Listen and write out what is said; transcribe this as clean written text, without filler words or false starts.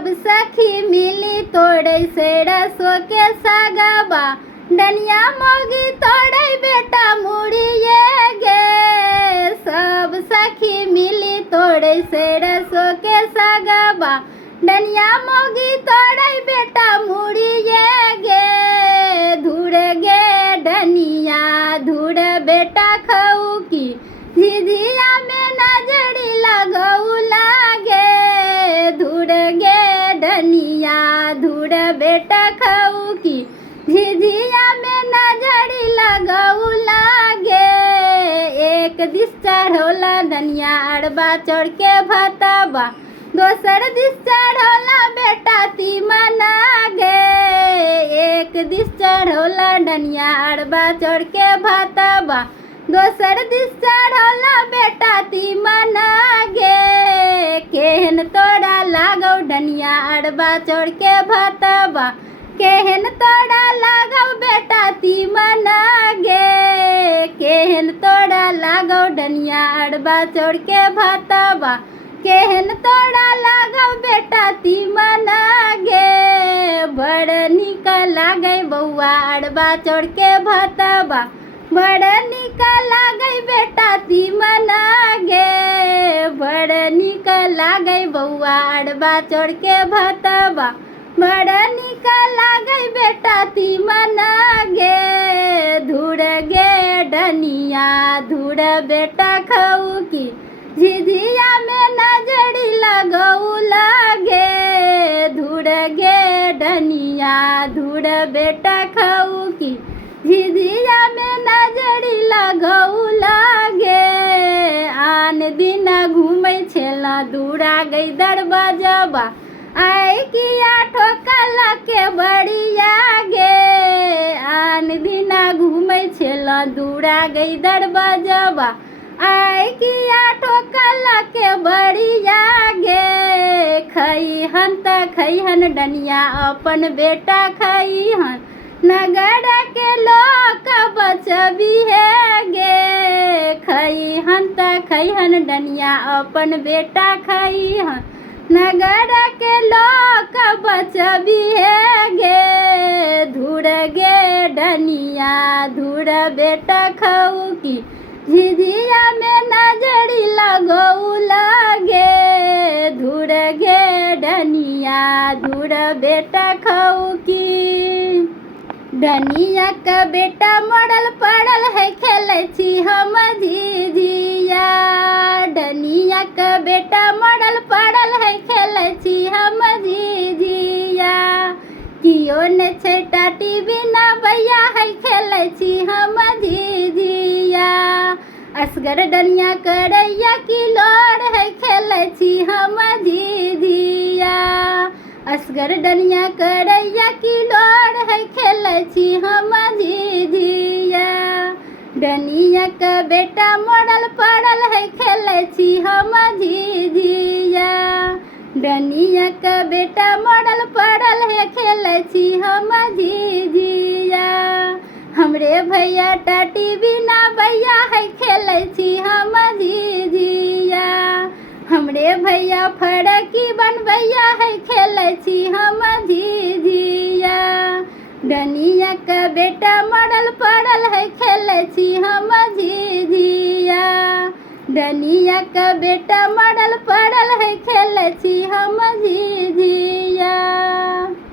सब सखी मिली तोड़े से रसो के सगबा डनिया मोगी तोड़े बेटा मुड़िए गे। सब सखी मिली तोड़े से रसो के सगबा डनिया मोगी तोड़े बेटा मुड़िए गे। धुर गे डनिया धुर बेटा खऊ की झिझिया में नजरी लगऊ लागे। धुर गे डनिया धुर बेटा खऊ की झिझिया में नजरी लगऊ लागे। एक दिस चढ़ौला डनिया अरबा चढ़ के भतबा दोसर दिस चढ़ौला बेटा तीमना गे। एक दिस चढ़ौला डनिया अरबा चढ़ के भतबा दोसर दिस चढ़ौला बेटा तीमना गे। केहन तोरा लागौ डनिया अरबा चढ़ के भतबा केहन तोरा लागौ बेटा तीमना गे। केहन तोरा लागौ डनिया अरबा चढ़ के भतबा केहन तोरा लागौ बेटा तीमना गे। बड़ नीक लागे बौआ अरबा चढ़ के भतबा बड़ नीक लागे बेटा तीमना गे। बड़ नीक लागे बौआ अरबा चढ़ के भतबा बड़ नीक लागे बेटा तीमना गे। धुर गे डनिया धुर बेटा खऊ की झिझिया में नजरी लगऊ लागे। धुर गे डनिया धुर बेटा खऊ की झिझिया में नजरी लगऊ लागे। आन दिन घूमै छेला दूरा गई दरबजबा आय किया ठोकला के बड़िया गे। आन दिन घूमै छेला दूरा गई दरबजबा आय किया ठोकला के बड़िया गे। खैहन त खैहन डनिया अपन बेटा खैहन नगर के लोक बचबी है गे। खैहन त खैहन डनिया अपन बेटा खैहन नगर के लोक बचबी है गे। धुर गे डनिया धुर बेटा खऊ की झिझिया में नजरी लगऊ लागे। धुर गे डनिया धुर बेटा खऊ की। डनिया का बेटा मरल पड़ल है खेलै छी हम झिझिया। डनिया का बेटा मरल पड़ल है खेलै छी हम झिझिया। कियो ने छै टाटी बिना भैया है खेलै छी हम झिझिया। असगर डनिया करैया की लोर है खेलै छी हम झिझिया। असगर डनिया करैया की लोर है खेलै छी हम झिझिया। डनिया का बेटा मरल पड़ल है खेलै छी हम झिझिया। डनिया का बेटा मरल पड़ल है खेलै छी हम झिझिया। हमरे भैया टाटी बिना भैया है खेलै छी हम झिझिया। हमरे भैया फड़की बनबैया है खेलै छी हम झिझिया। डनिया का बेटा मरल पड़ल है खेलै छी हम झिझिया। डनिया का बेटा मरल पड़ल है खेलै छी हम झिझिया।